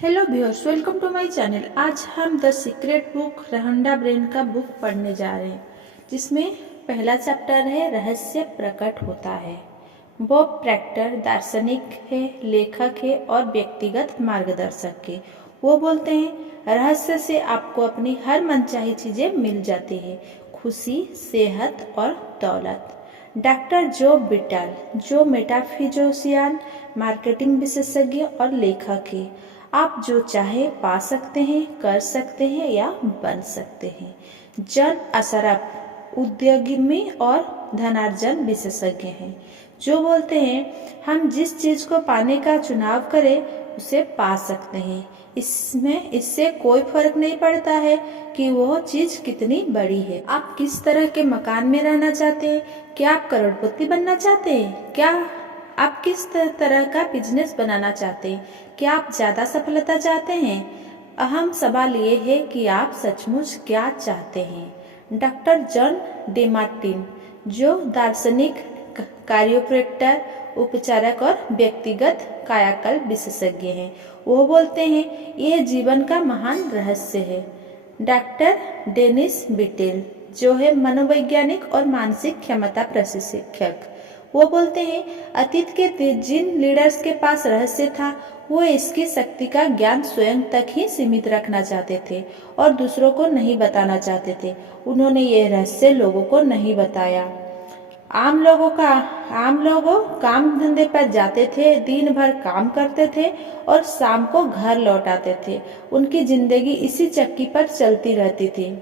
Hello viewers, welcome to my channel. आज हम the secret book Rhonda Byrne का book पढ़ने जा रहे हैं, जिसमें पहला चैप्टर है रहस्य प्रकट होता है। बॉब प्रैक्टर दार्शनिक है, लेखक है और व्यक्तिगत मार्गदर्शक है। वो बोलते हैं रहस्य से आपको अपनी हर मनचाही चीजें मिल जाती है, खुशी, सेहत और दौलत। डॉक्टर जो बिटल, जो मेटाफिजिशियन, मार्केटिंग विशेषज्ञ और लेखक है। आप जो चाहे पा सकते हैं, कर सकते हैं या बन सकते हैं। जन अशरफ उद्योगी और धनार्जन विशेषज्ञ हैं, जो बोलते हैं हम जिस चीज को पाने का चुनाव करें उसे पा सकते हैं। इससे कोई फर्क नहीं पड़ता है कि वह चीज कितनी बड़ी है। आप किस तरह के मकान में रहना चाहते हैं? क्या आप करोड़पति बनना चाहते हैं? क्या आप किस तरह का बिजनेस बनाना चाहते हैं? क्या आप ज्यादा सफलता चाहते हैं? अहम सवाल ये है कि आप सचमुच क्या चाहते हैं। डॉक्टर जॉन डेमार्टिन, जो दार्शनिक, कार्योप्रेक्टर, उपचारक और व्यक्तिगत कायाकल्प विशेषज्ञ हैं, वो बोलते हैं यह जीवन का महान रहस्य है। डॉक्टर डेनिस बिटेल, जो है मनोवैज्ञानिक और मानसिक क्षमता प्रशिक्षक, वो बोलते हैं अतीत के जिन लीडर्स के पास रहस्य था, वो इसकी शक्ति का ज्ञान स्वयं तक ही सीमित रखना चाहते थे और दूसरों को नहीं बताना चाहते थे। उन्होंने ये रहस्य लोगों को नहीं बताया। आम लोगों काम धंधे पर जाते थे, दिन भर काम करते थे और शाम को घर लौट आते थे। उनकी जिंदगी इसी चक्की पर चलती रहती थी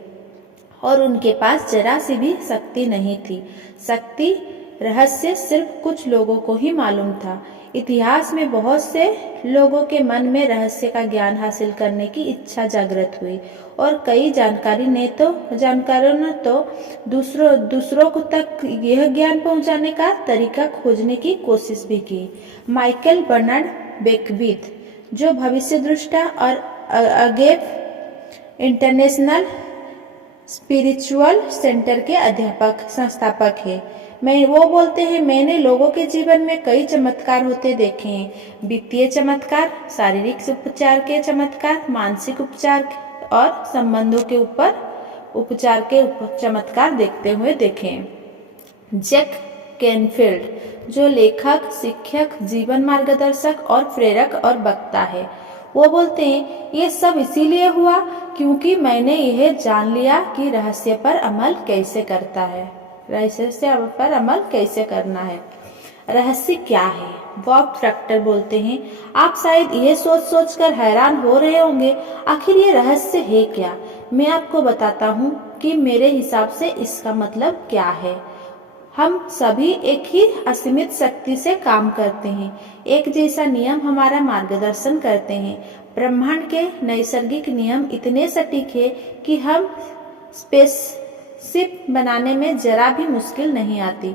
और उनके पास जरा सी भी शक्ति नहीं थी। शक्ति रहस्य सिर्फ कुछ लोगों को ही मालूम था। इतिहास में बहुत से लोगों के मन में रहस्य का ज्ञान हासिल करने की इच्छा जागृत हुई और कई जानकारों ने तो दूसरों को तक यह ज्ञान पहुंचाने का तरीका खोजने की कोशिश भी की। माइकल बर्नार्ड बेकविथ, जो भविष्य दृष्टा और अगेव इंटरनेशनल स्पिरिचुअल सेंटर के संस्थापक है, वो बोलते हैं मैंने लोगों के जीवन में कई चमत्कार होते देखे हैं। वित्तीय चमत्कार, शारीरिक उपचार के चमत्कार, मानसिक उपचार और संबंधों के उपचार के चमत्कार देखते हुए देखे हैं। जैक कैनफील्ड, जो लेखक, शिक्षक, जीवन मार्गदर्शक और प्रेरक और वक्ता है, वो बोलते हैं ये सब इसीलिए हुआ क्योंकि मैंने यह जान लिया कि रहस्य पर अमल कैसे करना है। रहस्य क्या है? बॉब प्रैक्टर बोलते हैं आप शायद यह सोच कर हैरान हो रहे होंगे, आखिर ये रहस्य है क्या? मैं आपको बताता हूँ कि मेरे हिसाब से इसका मतलब क्या है। हम सभी एक ही असीमित शक्ति से काम करते हैं। एक जैसा नियम हमारा मार्गदर्शन करते हैं। ब्रह्मांड के नैसर्गिक नियम इतने सटीक है कि हम स्पेसशिप बनाने में जरा भी मुश्किल नहीं आती।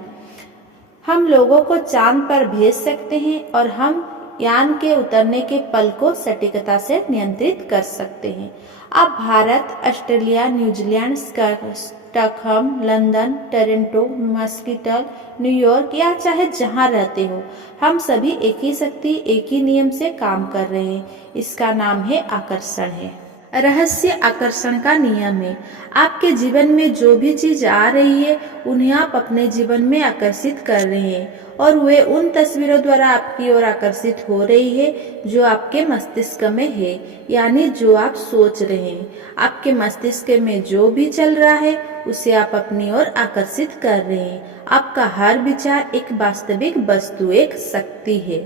हम लोगों को चांद पर भेज सकते हैं और हम यान के उतरने के पल को सटीकता से नियंत्रित कर सकते हैं। आप Bharat, Australia, New Zealand, Stockholm, London, Toronto, मस्किटल, न्यूयॉर्क या चाहे जहां रहते हो, हम सभी एक ही शक्ति, एक ही नियम से काम कर रहे हैं। इसका नाम है आकर्षण है। रहस्य आकर्षण का नियम है। आपके जीवन में जो भी चीज आ रही है, उन्हें आप अपने जीवन में आकर्षित कर रहे हैं और वे उन तस्वीरों द्वारा आपकी ओर आकर्षित हो रही है जो आपके मस्तिष्क में है, यानी जो आप सोच रहे हैं। आपके मस्तिष्क में जो भी चल रहा है उसे आप अपनी ओर आकर्षित कर रहे हैं। आपका हर विचार एक वास्तविक वस्तु, एक शक्ति है।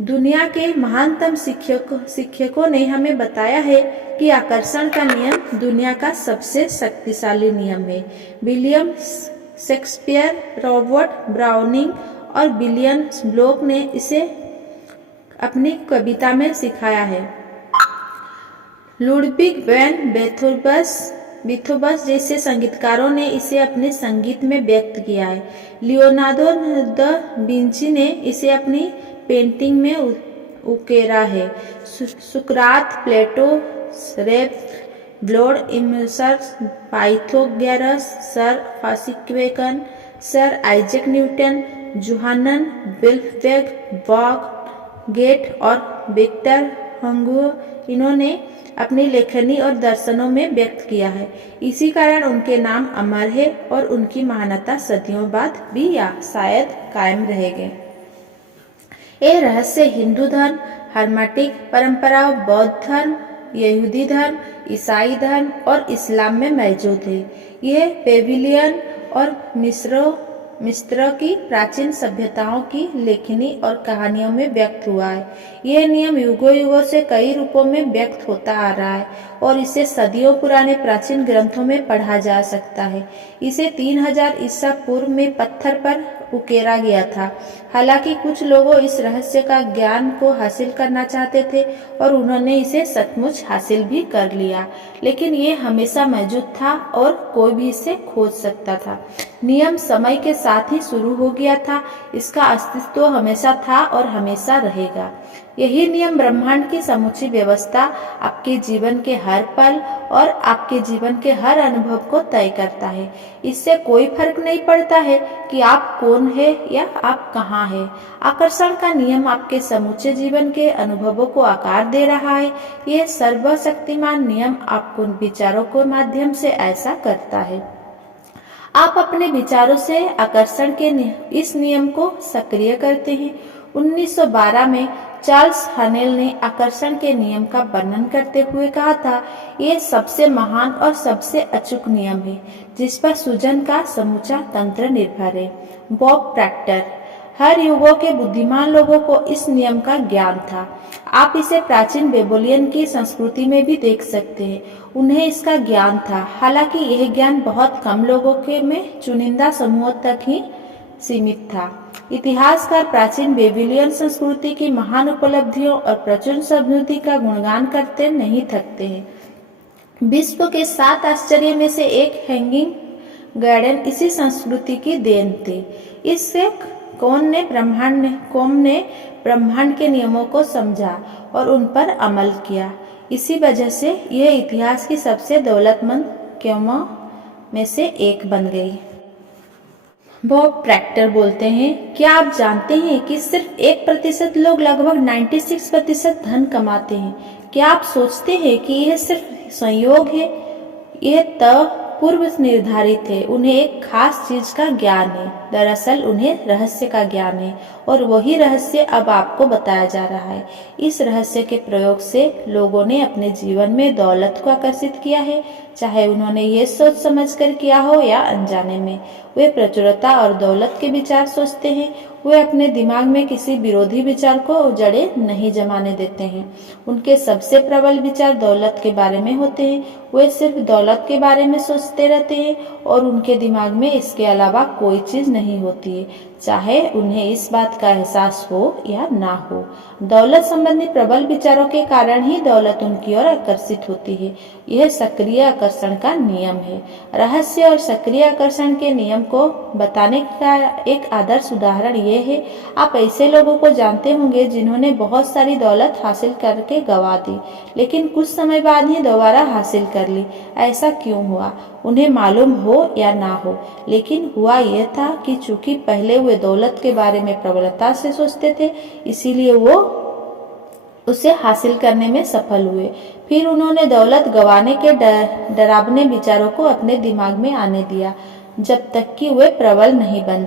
दुनिया के महानतम शिक्षकों ने हमें बताया है कि आकर्षण का नियम दुनिया का सबसे शक्तिशाली नियम है। विलियम शेक्सपियर, रॉबर्ट ब्राउनिंग और विलियम ब्लोक ने इसे अपनी कविता में सिखाया है। लुडविग वैन बीथोवन जैसे संगीतकारों ने इसे अपने संगीत में व्यक्त किया है। लियोनार्डो द विंची ने इसे अपनी पेंटिंग में उकेरा है। सुकरात, प्लेटो, रेप, ब्लोड, इमर्सर्स, पाइथागोरस, सर फासिक्वेकन, सर आइजैक न्यूटन, जोहानन विल्फ्रेड बॉक, गेट और विक्टर हंगुओ इन्होंने अपनी लेखनी और दर्शनों में व्यक्त किया है। इसी कारण उनके नाम अमर है और उनकी महानता सदियों बाद भी या शायद कायम रहेगी। ये रहस्य हिंदू धर्म, हर्मेटिक परंपराओं, बौद्ध धर्म, यहूदी धर्म, ईसाई धर्म और इस्लाम में मौजूद है। यह बेबीलोन और मिस्र की प्राचीन सभ्यताओं की लेखनी और कहानियों में व्यक्त हुआ है। यह नियम युगों युगों से कई रूपों में व्यक्त होता आ रहा है और इसे सदियों पुराने प्राचीन ग्रंथों में पढ़ा जा सकता है। इसे 3000 ईसा पूर्व में पत्थर पर उकेरा गया था। हालांकि कुछ लोगों इस रहस्य का ज्ञान को हासिल करना चाहते थे और उन्होंने इसे सचमुच हासिल भी कर लिया, लेकिन ये हमेशा मौजूद था और कोई भी इसे खोज सकता था। नियम समय के साथ ही शुरू हो गया था, इसका अस्तित्व हमेशा था और हमेशा रहेगा। यही नियम ब्रह्मांड की समूची व्यवस्था, आपके जीवन के हर पल और आपके जीवन के हर अनुभव को तय करता है। इससे कोई फर्क नहीं पड़ता है कि आप कौन है या आप कहाँ हैं। आकर्षण का नियम आपके समूचे जीवन के अनुभवों को आकार दे रहा है। यह सर्वशक्तिमान नियम आपको विचारों के माध्यम से ऐसा करता है। आप अपने विचारों से आकर्षण के इस नियम को सक्रिय करते हैं। 1912 में चार्ल्स हनेल ने आकर्षण के नियम का वर्णन करते हुए कहा था, ये सबसे महान और सबसे अचूक नियम है जिस पर सूजन का समूचा तंत्र निर्भर है। Bob proctor. हर युगों के बुद्धिमान लोगों को इस नियम का ज्ञान था। आप इसे प्राचीन बेबीलोन की संस्कृति में भी देख सकते हैं। उन्हें इसका ज्ञान था, हालांकि यह ज्ञान बहुत कम लोगों के में चुनिंदा समूहों तक ही सीमित था। इतिहासकार प्राचीन बेबीलोन संस्कृति की महान उपलब्धियों और प्रचुर समृद्धि का गुणगान करते नहीं थकते हैं। विश्व के 7 आश्चर्य में से एक हैंगिंग गार्डन इसी संस्कृति की देन थी। इससे कौम ने ब्रह्मांड के नियमों को समझा और उन पर अमल किया। इसी वजह से यह इतिहास की सबसे दौलतमंद कौमों में से एक बन गई। बॉब प्रैक्टर बोलते हैं, क्या आप जानते हैं कि सिर्फ 1% लोग लगभग 96% धन कमाते हैं? क्या आप सोचते हैं कि यह सिर्फ संयोग है? यह पूर्व निर्धारित है। उन्हें एक खास चीज का ज्ञान है। दरअसल उन्हें रहस्य का ज्ञान है और वही रहस्य अब आपको बताया जा रहा है। इस रहस्य के प्रयोग से लोगों ने अपने जीवन में दौलत को आकर्षित किया है, चाहे उन्होंने ये सोच समझकर किया हो या अनजाने में। वे प्रचुरता और दौलत के विचार सोचते हैं। वे अपने दिमाग में किसी विरोधी विचार को जड़े नहीं जमाने देते हैं। उनके सबसे प्रबल विचार दौलत के बारे में होते हैं। वे सिर्फ दौलत के बारे में सोचते रहते हैं और उनके दिमाग में इसके अलावा कोई चीज नहीं होती है, चाहे उन्हें इस बात का एहसास हो या ना हो। दौलत संबंधी प्रबल विचारों के कारण ही दौलत उनकी ओर आकर्षित होती है। यह सक्रिय आकर्षण का नियम है। रहस्य और सक्रिय आकर्षण के नियम को बताने का एक आदर्श उदाहरण यह है, आप ऐसे लोगों को जानते होंगे जिन्होंने बहुत सारी दौलत हासिल करके गंवा दी, लेकिन कुछ समय बाद ही दोबारा हासिल कर ली। ऐसा क्यों हुआ? उन्हें मालूम हो या ना हो, लेकिन हुआ यह था कि चूंकि पहले वे दौलत के बारे में प्रबलता से सोचते थे, इसीलिए वो उसे हासिल करने में सफल हुए। फिर उन्होंने दौलत गंवाने के डरावने विचारों को अपने दिमाग में आने दिया, जब तक कि वे प्रबल नहीं बन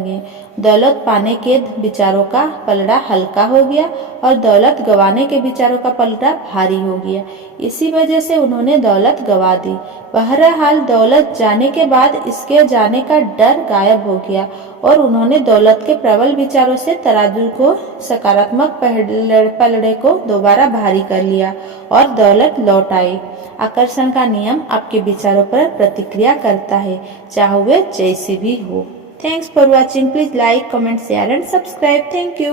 गए। दौलत पाने के विचारों का पलड़ा हल्का हो गया और दौलत गंवाने के विचारों का पलड़ा भारी हो गया। इसी वजह से उन्होंने दौलत गंवा दी। बहरहाल दौलत जाने के बाद इसके जाने का डर गायब हो गया और उन्होंने दौलत के प्रबल विचारों से तराजू को सकारात्मक पलड़े को दोबारा भारी कर लिया और दौलत लौट आई। आकर्षण का नियम आपके विचारों पर प्रतिक्रिया करता है, चाहे वे जैसी भी हो। Thanks for watching. Please like, comment, share and subscribe. Thank you.